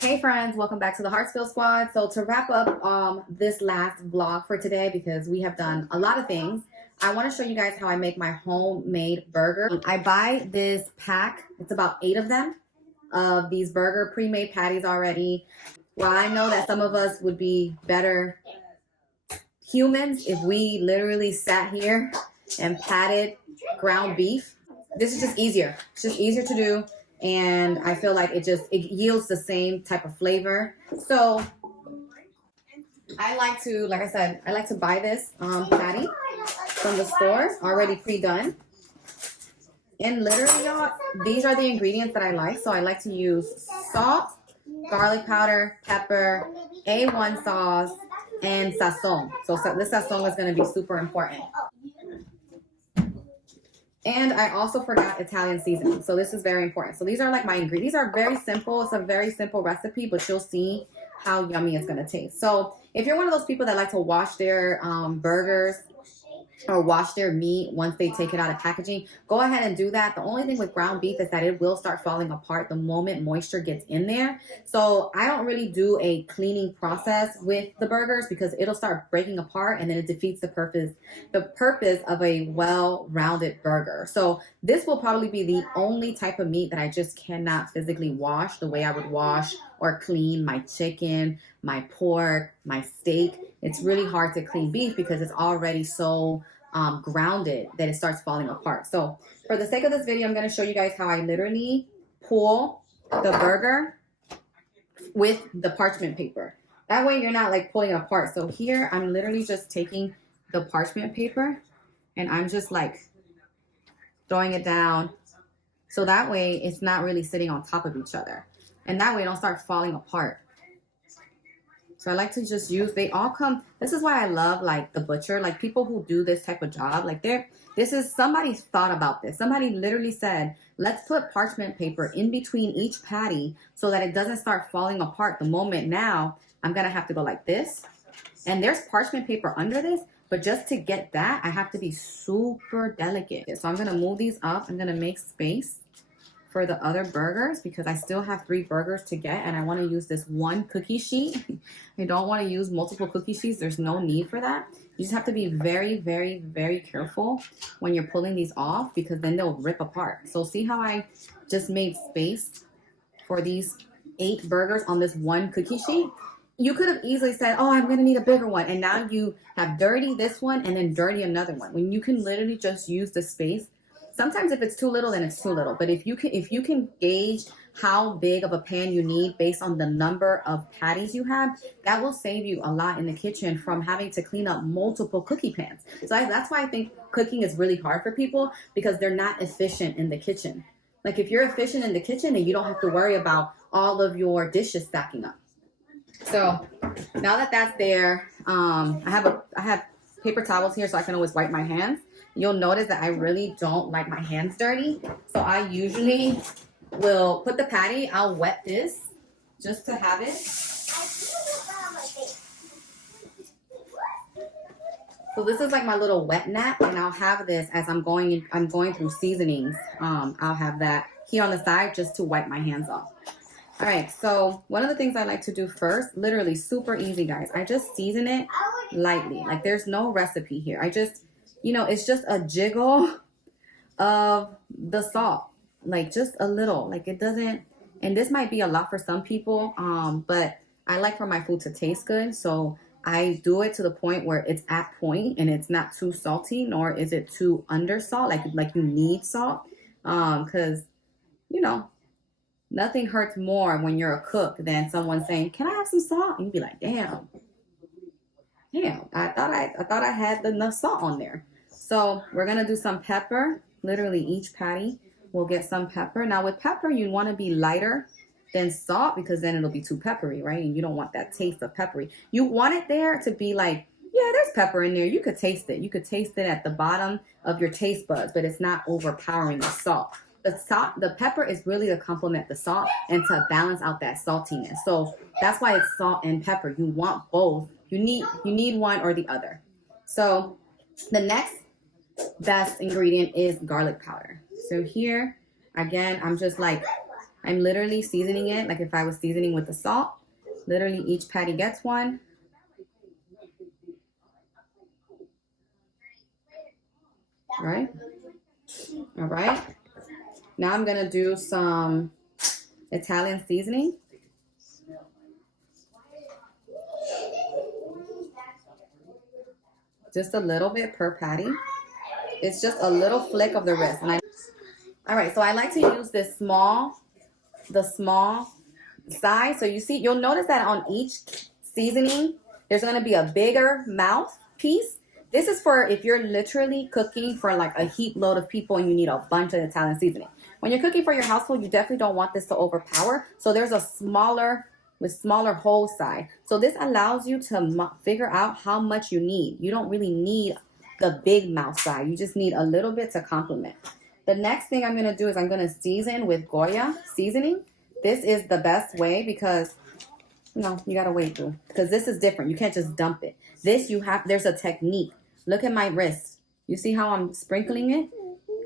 Hey friends, welcome back to the Hartsville Squad. So to wrap up this last vlog for today, because we have done a lot of things, I want to show you guys how I make my homemade burger. I buy this pack, it's about 8 of them, of these burger pre-made patties already. Well, I know that some of us would be better humans if we literally sat here and patted ground beef. This is just easier. It's just easier to do. And I feel like it yields the same type of flavor. So I like to, like I said, I like to buy this patty from the store already pre-done. And literally, y'all, these are the ingredients that I like. So I like to use salt, garlic powder, pepper, A1 sauce, and sazon. So this sazon is going to be super important. And I also forgot Italian seasoning. So this is very important. So these are like my ingredients. These are very simple. It's a very simple recipe, but you'll see how yummy it's going to taste. So if you're one of those people that like to wash their burgers or wash their meat once they take it out of packaging, go ahead and do that. The only thing with ground beef is that it will start falling apart the moment moisture gets in there. So I don't really do a cleaning process with the burgers because it'll start breaking apart and then it defeats the purpose of a well-rounded burger. So this will probably be the only type of meat that I just cannot physically wash the way I would wash or clean my chicken, my pork, my steak. It's really hard to clean beef because it's already so grounded that it starts falling apart. So for the sake of this video, I'm going to show you guys how I literally pull the burger with the parchment paper. That way you're not like pulling it apart. So here I'm literally just taking the parchment paper and I'm just like throwing it down. So that way it's not really sitting on top of each other. And that way it don't start falling apart. So I like to just use, they all come, this is why I love like the butcher, like people who do this type of job, like somebody thought about this. Somebody literally said, let's put parchment paper in between each patty so that it doesn't start falling apart the moment now I'm going to have to go like this. And there's parchment paper under this, but just to get that, I have to be super delicate. So I'm going to move these up. I'm going to make space for the other burgers because I still have 3 burgers to get and I want to use this one cookie sheet. I don't want to use multiple cookie sheets. There's no need for that. You just have to be very, very, very careful when you're pulling these off because then they'll rip apart. So see how I just made space for these 8 burgers on this one cookie sheet? You could have easily said, oh, I'm going to need a bigger one. And now you have dirty this one and then dirty another one. When you can literally just use the space. Sometimes if it's too little, then it's too little. But if you can gauge how big of a pan you need based on the number of patties you have, that will save you a lot in the kitchen from having to clean up multiple cookie pans. So that's why I think cooking is really hard for people because they're not efficient in the kitchen. Like if you're efficient in the kitchen, then you don't have to worry about all of your dishes stacking up. So now that that's there, I have paper towels here so I can always wipe my hands. You'll notice that I really don't like my hands dirty. So I usually will put the patty, I'll wet this just to have it. So this is like my little wet nap and I'll have this as I'm going through seasonings. I'll have that here on the side just to wipe my hands off. All right, so one of the things I like to do first, literally super easy, guys. I just season it lightly. Like there's no recipe here. I just, it's just a jiggle of the salt, like just a little, like it doesn't, and this might be a lot for some people, but I like for my food to taste good. So I do it to the point where it's at point and it's not too salty, nor is it too under salt, like you need salt, because, nothing hurts more when you're a cook than someone saying, can I have some salt? And you'd be like, damn, I thought I had enough salt on there. So we're going to do some pepper. Literally each patty will get some pepper. Now with pepper, you want to be lighter than salt because then it'll be too peppery, right? And you don't want that taste of peppery. You want it there to be like, yeah, there's pepper in there. You could taste it. You could taste it at the bottom of your taste buds, but it's not overpowering the salt. The pepper is really to complement the salt and to balance out that saltiness. So that's why it's salt and pepper. You want both. You need one or the other. So the next best ingredient is garlic powder. So here, again, I'm just like, I'm literally seasoning it like if I was seasoning with the salt. Literally each patty gets one. Right? All right. Now I'm going to do some Italian seasoning. Just a little bit per patty. It's just a little flick of the wrist. All right, so I like to use the small size. So you see, you'll notice that on each seasoning, there's going to be a bigger mouth piece. This is for if you're literally cooking for like a heap load of people and you need a bunch of Italian seasoning. When you're cooking for your household, you definitely don't want this to overpower. So there's a smaller whole side. So this allows you to figure out how much you need. You don't really need the big mouth side. You just need a little bit to complement. The next thing I'm going to do is I'm going to season with Goya seasoning. This is the best way because, no, you got to wait, boo. Because this is different. You can't just dump it. There's a technique. Look at my wrist. You see how I'm sprinkling it?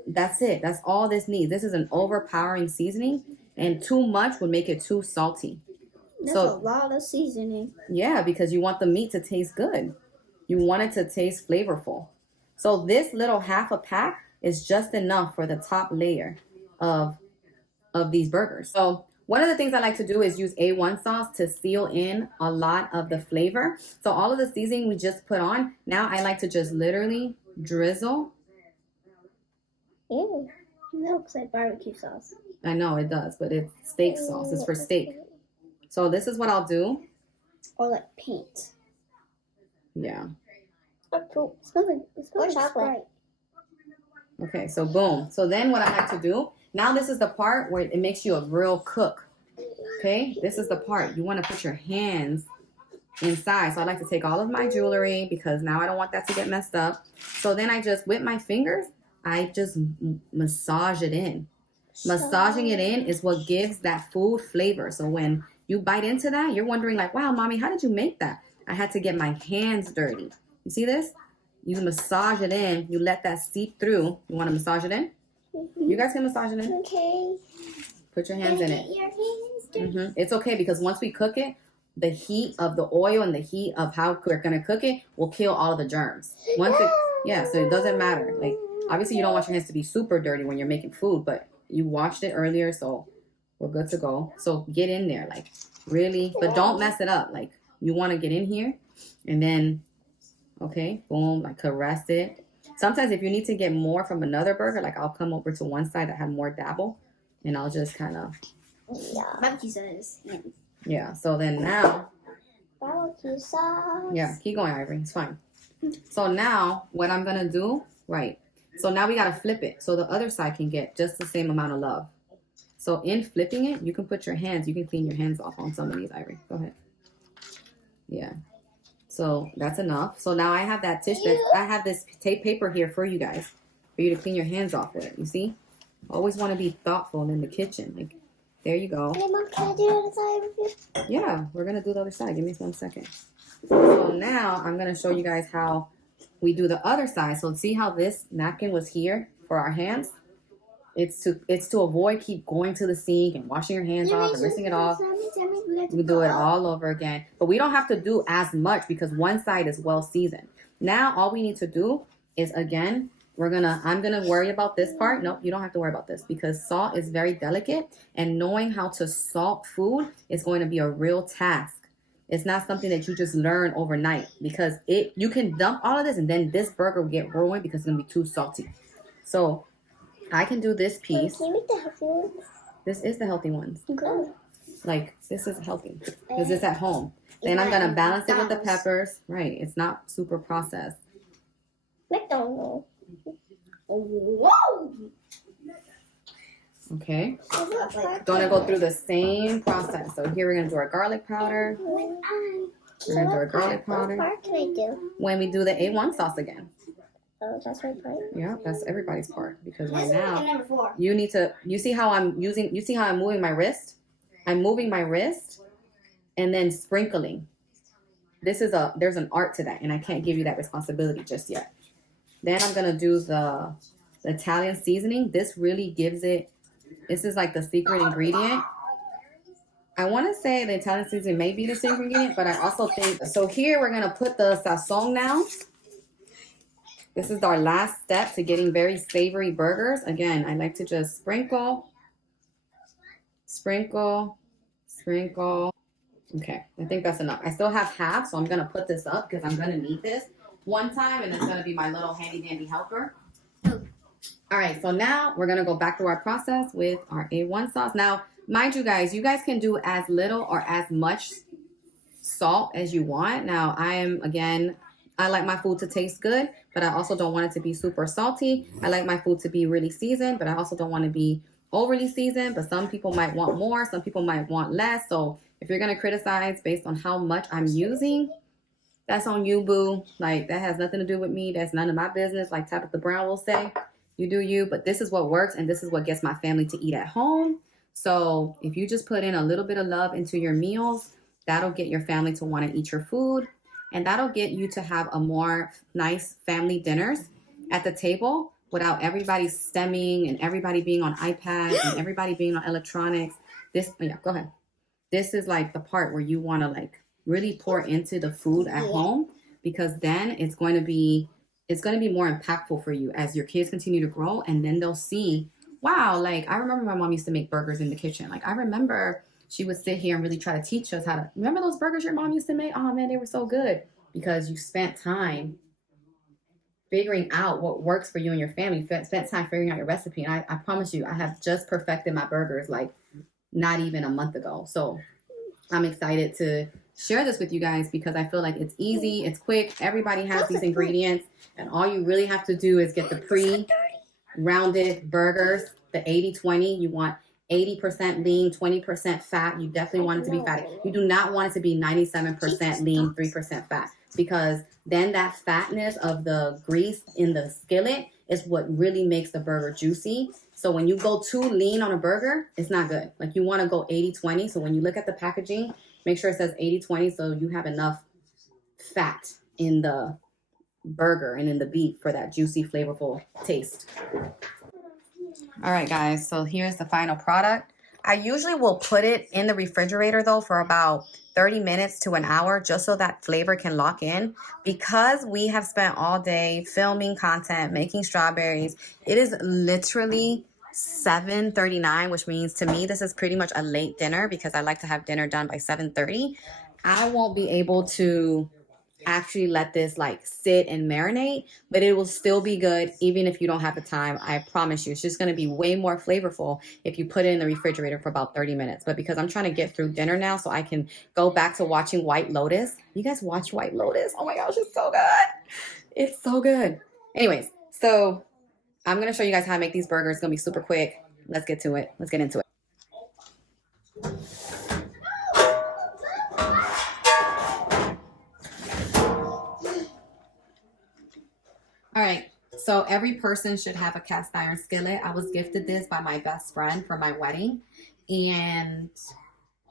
That's it. That's all this needs. This is an overpowering seasoning, and too much would make it too salty. That's a lot of seasoning. Yeah, because you want the meat to taste good. You want it to taste flavorful. So this little half a pack is just enough for the top layer of these burgers. So one of the things I like to do is use A1 sauce to seal in a lot of the flavor. So all of the seasoning we just put on, now I like to just literally drizzle. Ew, it looks like barbecue sauce. I know it does, but it's steak sauce. It's for steak. So this is what I'll do. Or like paint. Yeah. It smells like chocolate. Okay, so boom. So then what I like to do, now this is the part where it makes you a real cook. Okay, this is the part. You want to put your hands inside. So I like to take all of my jewelry because now I don't want that to get messed up. So then I just, with my fingers, I just massage it in. Massaging it in is what gives that food flavor. So when you bite into that, you're wondering like, wow, mommy, how did you make that? I had to get my hands dirty. You see this? You massage it in. You let that seep through. You want to massage it in? Mm-hmm. You guys can massage it in. Okay. Put your hands in it. Your hands dirty. Mm-hmm. It's okay because once we cook it, the heat of the oil and the heat of how we're going to cook it will kill all of the germs. Yeah, so it doesn't matter. Like, obviously, you don't want your hands to be super dirty when you're making food, but you washed it earlier, so we're good to go. So get in there, like, really. But don't mess it up. Like, you want to get in here and then... Okay, boom, like caress it. Sometimes if you need to get more from another burger, like I'll come over to one side that had more dabble and I'll just kind of... Yeah. Barbecue sauce. Yeah, so then now... Barbecue sauce. Yeah, keep going, Ivory. It's fine. So now what I'm going to do, right. So now we got to flip it so the other side can get just the same amount of love. So in flipping it, you can put your hands, you can clean your hands off on some of these, Ivory. Go ahead. Yeah. So that's enough. So now I have that tissue. I have this tape paper here for you guys, for you to clean your hands off with. You see? Always want to be thoughtful in the kitchen. Like, there you go. Hey, Mom, can I do the other side with you? Yeah, we're going to do the other side. Give me 1 second. So now I'm going to show you guys how we do the other side. So see how this napkin was here for our hands? It's to avoid keep going to the sink and washing your hands off and rinsing it off. We do it all over again. But we don't have to do as much because one side is well seasoned. Now all we need to do is, again, I'm gonna worry about this part. Nope, you don't have to worry about this because salt is very delicate and knowing how to salt food is going to be a real task. It's not something that you just learn overnight because you can dump all of this and then this burger will get ruined because it's gonna be too salty. So I can do this piece. Can you make the healthy ones? This is the healthy ones. Good. Like, this is healthy. Because it's at home. Then I'm going to balance it with the peppers. Right. It's not super processed. McDonald's. Whoa! Okay. Going to go through the same process. So here we're going to do our garlic powder. We're going to do our garlic powder. What part can I do? When we do the A1 sauce again. Oh, that's my part? Yeah, that's everybody's part. Because right now, you see how I'm moving my wrist? I'm moving my wrist and then sprinkling. There's an art to that, and I can't give you that responsibility just yet. Then I'm going to do the Italian seasoning. This really gives it, this is like the secret ingredient I want to say the Italian seasoning may be the same ingredient, but I also think, so here we're going to put the sazon now. This is our last step to getting very savory burgers. Again, I like to just sprinkle, sprinkle, sprinkle. Okay, I think that's enough. I still have half, so I'm going to put this up because I'm going to need this one time, and it's going to be my little handy dandy helper. All right, so now we're going to go back through our process with our A1 sauce. Now, mind you guys can do as little or as much salt as you want. Now, I like my food to taste good, but I also don't want it to be super salty. I like my food to be really seasoned, but I also don't want to be overly seasoned. But some people might want more, some people might want less. So if you're going to criticize based on how much I'm using, that's on you, boo. Like, that has nothing to do with me. That's none of my business. Like Tabitha Brown will say, you do you, but this is what works, and this is what gets my family to eat at home. So if you just put in a little bit of love into your meals, that'll get your family to want to eat your food, and that'll get you to have a more nice family dinners at the table without everybody stemming and everybody being on iPads and everybody being on electronics. Go ahead. This is like the part where you want to like really pour into the food at home, because then it's going to be more impactful for you as your kids continue to grow, and then they'll see, wow, like I remember my mom used to make burgers in the kitchen. Like I remember she would sit here and really try to teach us how to, remember those burgers your mom used to make? Oh man, they were so good, because you spent time figuring out what works for you and your family, spent time figuring out your recipe. And I promise you, I have just perfected my burgers like not even a month ago. So I'm excited to share this with you guys because I feel like it's easy, it's quick. Everybody has these ingredients, and all you really have to do is get the pre-rounded burgers, the 80-20. You want 80% lean, 20% fat. You definitely want it to be fatty. You do not want it to be 97% lean, 3% fat, because then that fatness of the grease in the skillet is what really makes the burger juicy. So when you go too lean on a burger, it's not good. Like you want to go 80-20. So when you look at the packaging, make sure it says 80-20 so you have enough fat in the burger and in the beef for that juicy, flavorful taste. All right, guys, so here's the final product. I usually will put it in the refrigerator, though, for about 30 minutes to an hour, just so that flavor can lock in. Because we have spent all day filming content, making strawberries, it is literally 7:39, which means to me this is pretty much a late dinner because I like to have dinner done by 7:30. I won't be able to actually let this like sit and marinate, but it will still be good even if you don't have the time. I promise you, it's just going to be way more flavorful if you put it in the refrigerator for about 30 minutes. But because I'm trying to get through dinner now so I can go back to watching White Lotus. You guys watch White Lotus? Oh my gosh, it's so good. It's so good. Anyways, so I'm going to show you guys how to make these burgers. It's going to be super quick. Let's get to it. Let's get into it. All right, so every person should have a cast iron skillet. I was gifted this by my best friend for my wedding, and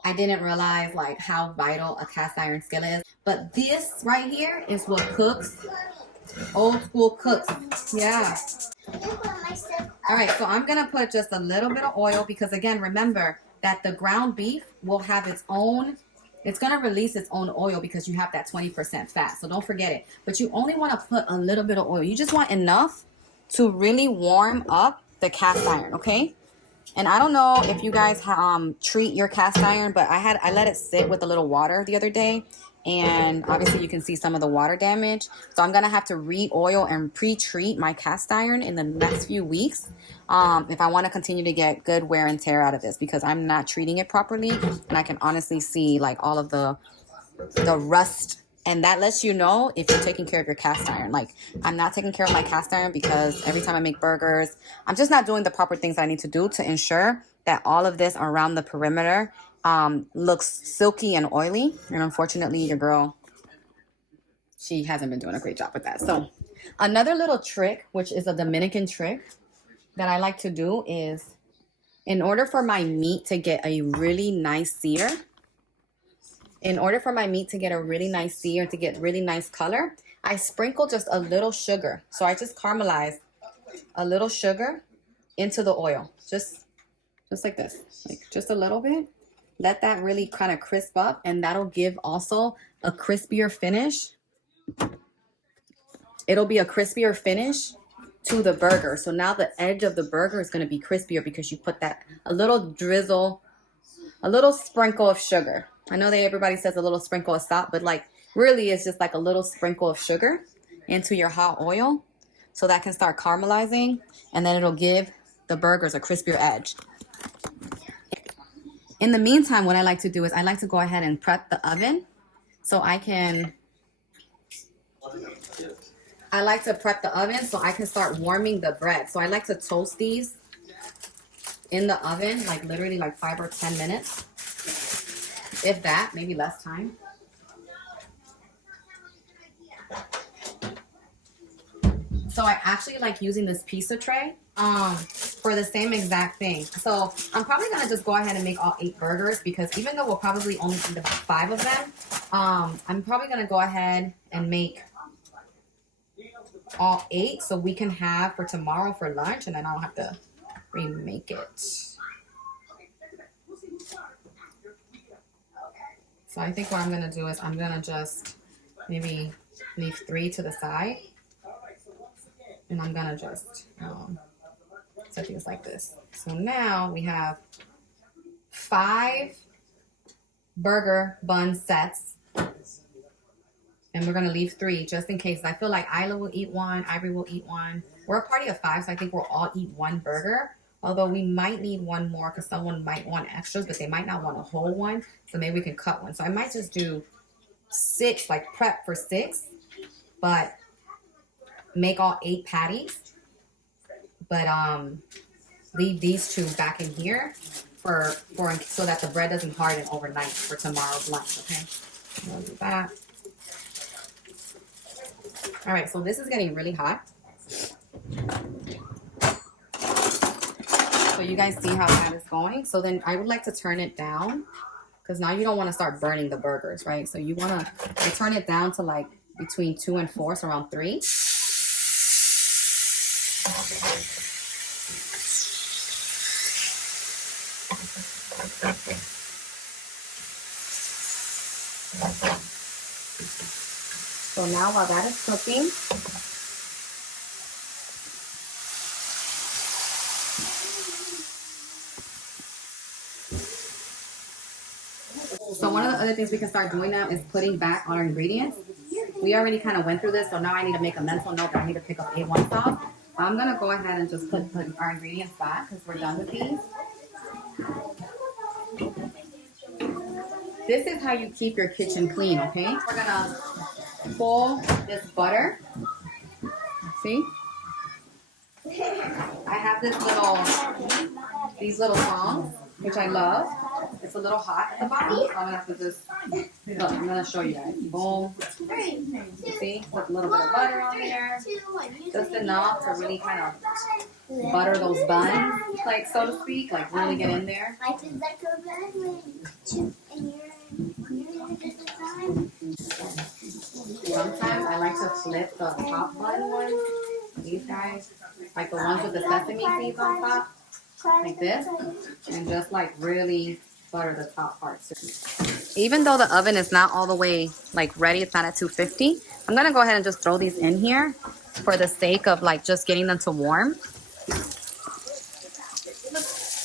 I didn't realize like how vital a cast iron skillet is. But this right here is what cooks, old school cooks. Yeah. All right, so I'm gonna put just a little bit of oil because again, remember that the ground beef will have its own, it's going to release its own oil because you have that 20% fat. So don't forget it. But you only want to put a little bit of oil. You just want enough to really warm up the cast iron, okay? And I don't know if you guys treat your cast iron, but I let it sit with a little water the other day. And obviously you can see some of the water damage. So I'm going to have to re-oil and pre-treat my cast iron in the next few weeks if I want to continue to get good wear and tear out of this, because I'm not treating it properly. And I can honestly see like all of the rust. And that lets you know if you're taking care of your cast iron. Like I'm not taking care of my cast iron because every time I make burgers, I'm just not doing the proper things I need to do to ensure that all of this around the perimeter looks silky and oily. And unfortunately, your girl, she hasn't been doing a great job with that. So another little trick, which is a Dominican trick that I like to do, is in order for my meat to get a really nice sear, to get really nice color, I sprinkle just a little sugar. So I just caramelize a little sugar into the oil, just like this, like just a little bit. let that really kind of crisp up, and that'll give also a crispier finish. It'll be a crispier finish to the burger. So now the edge of the burger is going to be crispier because you put that a little drizzle, a little sprinkle of sugar. I know that everybody says a little sprinkle of salt, but like really it's just like a little sprinkle of sugar into your hot oil so that can start caramelizing, and then it'll give the burgers a crispier edge. In the meantime, what I like to do is I like to go ahead and prep the oven so I like to prep the oven so I can start warming the bread. So I like to toast these in the oven, like literally like 5 or 10 minutes. If that, maybe less time. So I actually like using this pizza tray for the same exact thing. So I'm probably gonna just go ahead and make all 8 burgers because even though we'll probably only eat about 5 of them, I'm probably gonna go ahead and make all 8 so we can have for tomorrow for lunch, and then I don't have to remake it. So I think what I'm gonna do is I'm gonna just maybe leave 3 to the side, and I'm gonna just set things like this. So now we have 5 burger bun sets, and we're gonna leave 3 just in case. I feel like Isla will eat 1, Ivory will eat 1. We're a party of 5, so I think we'll all eat 1 burger. Although we might need 1 more because someone might want extras, but they might not want a whole one. So maybe we can cut 1. So I might just do 6, like prep for 6, but make all 8 patties. But leave these 2 back in here for so that the bread doesn't harden overnight for tomorrow's lunch. Okay, we'll do that. All right, so this is getting really hot. So you guys see how that is going. So then I would like to turn it down because now you don't want to start burning the burgers, right? So you want to turn it down to like between 2 and 4, so around 3. So now while that is cooking, so one of the other things we can start doing now is putting back our ingredients. We already kind of went through this, so now I need to make a mental note that I need to pick up A1 sauce. I'm going to go ahead and just put our ingredients back because we're done with these. This is how you keep your kitchen clean, okay? We're going to pull this butter. See? I have these little tongs, which I love. It's a little hot at the bottom, so I'm gonna have to just look. I'm gonna show you guys. Boom. You see? Put a little bit of butter on there, just enough to really kind of butter those buns, like so to speak, like really get in there. Sometimes I like to flip the top bun ones. These guys, like the ones with the sesame seeds on top, like this, and just like really butter the top parts. Even though the oven is not all the way like ready, it's not at 250, I'm gonna go ahead and just throw these in here for the sake of like just getting them to warm.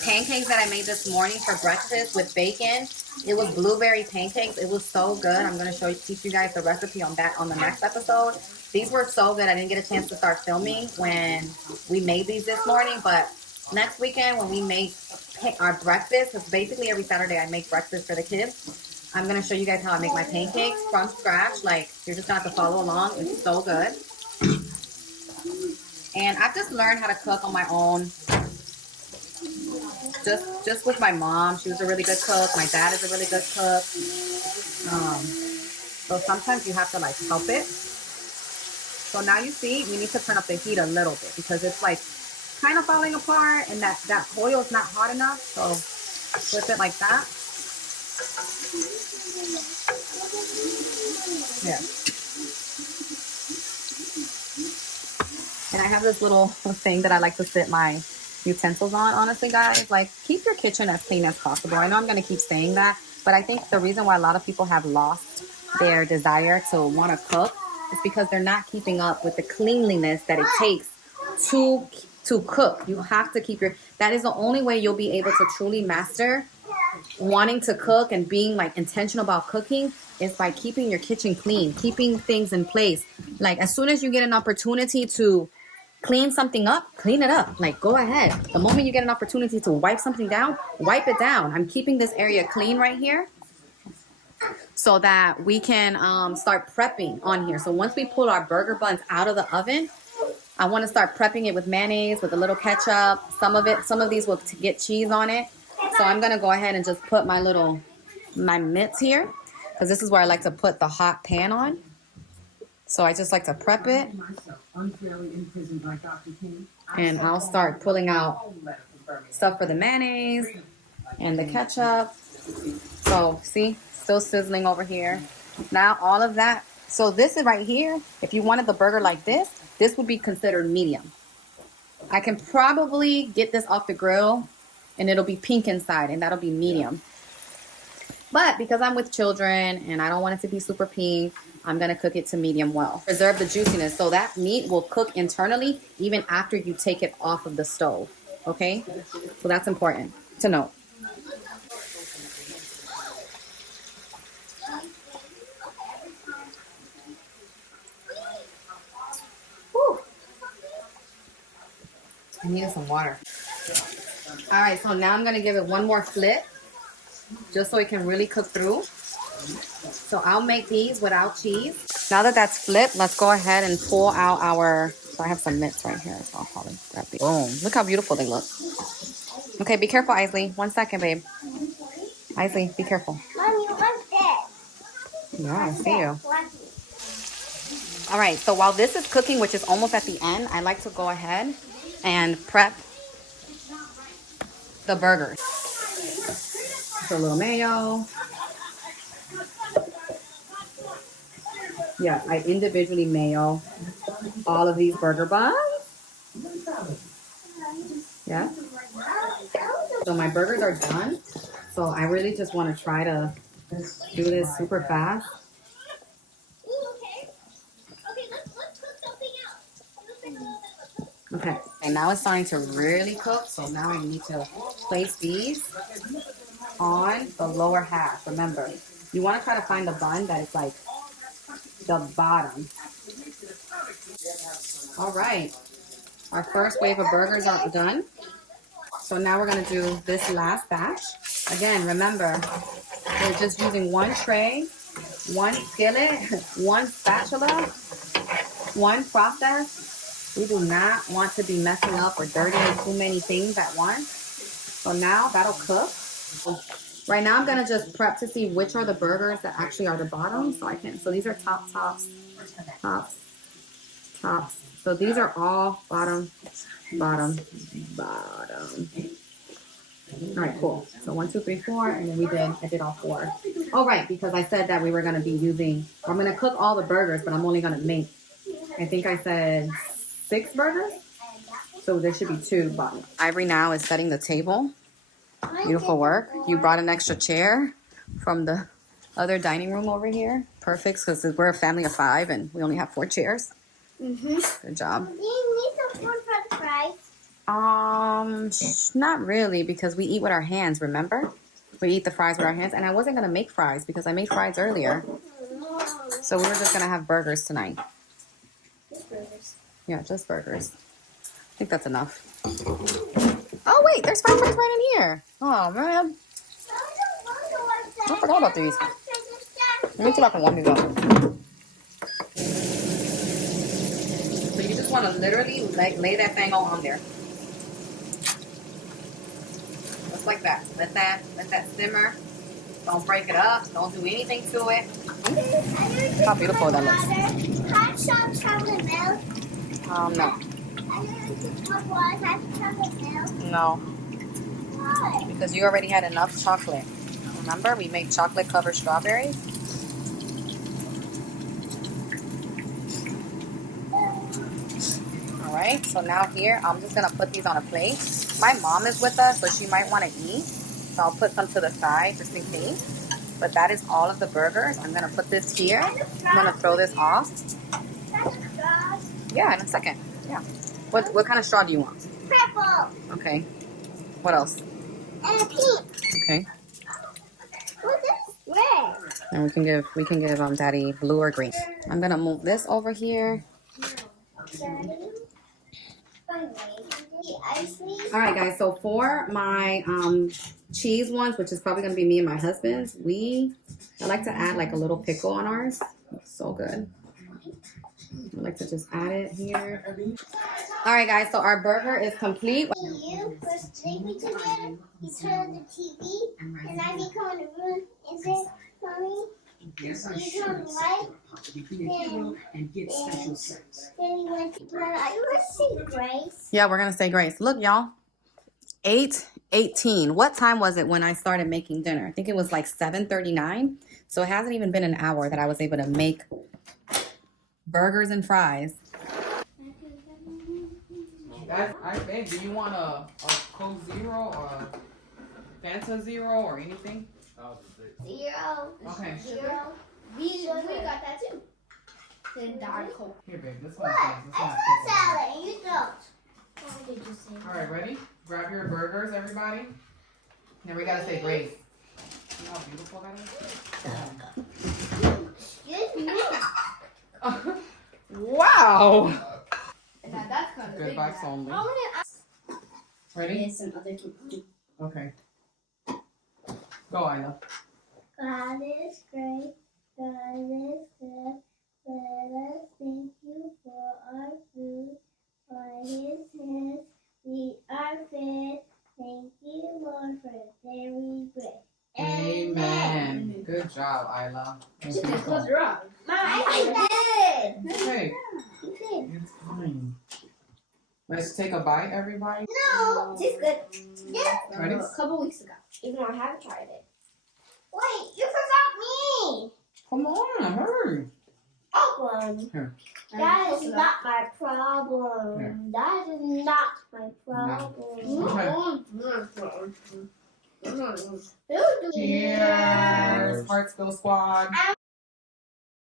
Pancakes that I made this morning for breakfast with bacon. It was blueberry pancakes. It was so good. I'm gonna teach you guys the recipe on that on the next episode. These were so good. I didn't get a chance to start filming when we made these this morning, but next weekend when we make our breakfast, because basically every Saturday I make breakfast for the kids, I'm going to show you guys how I make my pancakes from scratch. Like, you're just going to have to follow along. It's so good. And I've just learned how to cook on my own. Just with my mom. She was a really good cook. My dad is a really good cook. So sometimes you have to like help it. So now you see, we need to turn up the heat a little bit because it's like kind of falling apart and that oil is not hot enough. So flip it like that. Yeah. And I have this little thing that I like to sit my utensils on, honestly, guys. Like, keep your kitchen as clean as possible. I know I'm going to keep saying that, but I think the reason why a lot of people have lost their desire to want to cook is because they're not keeping up with the cleanliness that it takes to cook. You have to keep your, that is the only way you'll be able to truly master wanting to cook and being like intentional about cooking is by keeping your kitchen clean, keeping things in place. Like, as soon as you get an opportunity to clean something up, clean it up. Like, go ahead. The moment you get an opportunity to wipe something down, wipe it down. I'm keeping this area clean right here so that we can start prepping on here. So once we pull our burger buns out of the oven, I want to start prepping it with mayonnaise, with a little ketchup. Some of these will get cheese on it. So I'm going to go ahead and just put my mitts here, because this is where I like to put the hot pan on. So I just like to prep it. And I'll start pulling out stuff for the mayonnaise and the ketchup. So see, still sizzling over here. Now all of that. So this is right here. If you wanted the burger like this would be considered medium. I can probably get this off the grill and it'll be pink inside, and that'll be medium. But because I'm with children and I don't want it to be super pink, I'm going to cook it to medium well. Preserve the juiciness. So that meat will cook internally even after you take it off of the stove. Okay? So that's important to note. Whew. I needed some water. All right, so now I'm going to give it one more flip just so it can really cook through. So I'll make these without cheese. Now that that's flipped, let's go ahead and pull out our, so I have some mitts right here. So I'll probably grab these. Boom. Look how beautiful they look. Okay, be careful, Isley. 1 second, babe. Isley, be careful. Mommy, what's this? Yeah, I see you. All right, so while this is cooking, which is almost at the end, I like to go ahead and prep the burgers. So a little mayo. Yeah, I individually mayo all of these burger buns. Yeah. So my burgers are done. So I really just want to try to do this super fast. Okay, and now it's starting to really cook. So now I need to place these on the lower half. Remember, you want to try to find the bun that is like the bottom. All right, our first wave of burgers are done. So now we're going to do this last batch. Again, remember, we're just using one tray, one skillet, one spatula, one process. We do not want to be messing up or dirtying too many things at once. So now that'll cook. Right now I'm going to just prep to see which are the burgers that actually are the bottom. So these are tops. So these are all bottom. All right, cool. So 1, 2, 3, 4, and then I did all 4. Oh, right, because I said that we were going to be using, I'm going to cook all the burgers, but I'm only going to make, I think I said 6 burgers. So there should be 2 bottom. Ivory now is setting the table. Beautiful work. You brought an extra chair from the other dining room over here. Perfect, because we're a family of 5 and we only have 4 chairs. Good job. Do you need some food for the fries? Not really, because we eat with our hands, remember? We eat the fries with our hands, and I wasn't going to make fries because I made fries earlier. So we were just going to have burgers tonight. Just burgers. Yeah, just burgers. I think that's enough. Oh, wait, there's french fries right in here. Oh, man. I forgot about these. Let me see if I can warm these up. So you just want to literally lay that thing all on there. Just like that. Let that simmer. Don't break it up. Don't do anything to it. How beautiful that looks. Hot chocolate milk. No. Hot chocolate milk. No. Why? Because you already had enough chocolate. Remember, we made chocolate covered strawberries. All right, so now here, I'm just gonna put these on a plate. My mom is with us, so she might want to eat. So I'll put some to the side just in case. But that is all of the burgers. I'm gonna put this here. I'm gonna throw this off. Yeah, in a second. Yeah. What kind of straw do you want? Purple. Okay. What else? And pink. Okay. What is red? And we can give Daddy blue or green. I'm gonna move this over here. All right, guys. So for my cheese ones, which is probably gonna be me and my husband's, I like to add like a little pickle on ours. It's so good. I like to just add it here. All right, guys. So our burger is complete. You first sleeping together, you turn on the TV, and I become in the room and say, Mommy, you turn the light, then you went to you want to say grace? Yeah, we're gonna say grace. Look, y'all. 8:18. What time was it when I started making dinner? I think it was like 7:39. So it hasn't even been an hour that I was able to make burgers and fries. I think. Do you want a Coke Zero or a Fanta Zero or anything? Zero. Okay. Zero. We got that too. Then Diet Coke. Here, babe. This What? one. I want salad and you don't. What did you say? All right, ready? Grab your burgers, everybody. Now we gotta say grace. See how beautiful that is? Excuse me. Wow. Now that's kind of Good big. bites only. Ready? There's some other people. Okay. Go, Isla. God is great. God is good. Let us thank you for our food. By His hands we are fed. Thank you, Lord, for very great. Amen. Good job, Isla. She did close her up. I did. Okay, You did. it's fine. Let's take a bite, everybody. No, she's good. Yeah. Ready? A couple weeks ago. Even though I haven't tried it. Wait, you forgot me. Come on, hurry. Problem. Here. That is not my problem. Here. That is not my problem. Okay. Cheers, Hartsville Squad.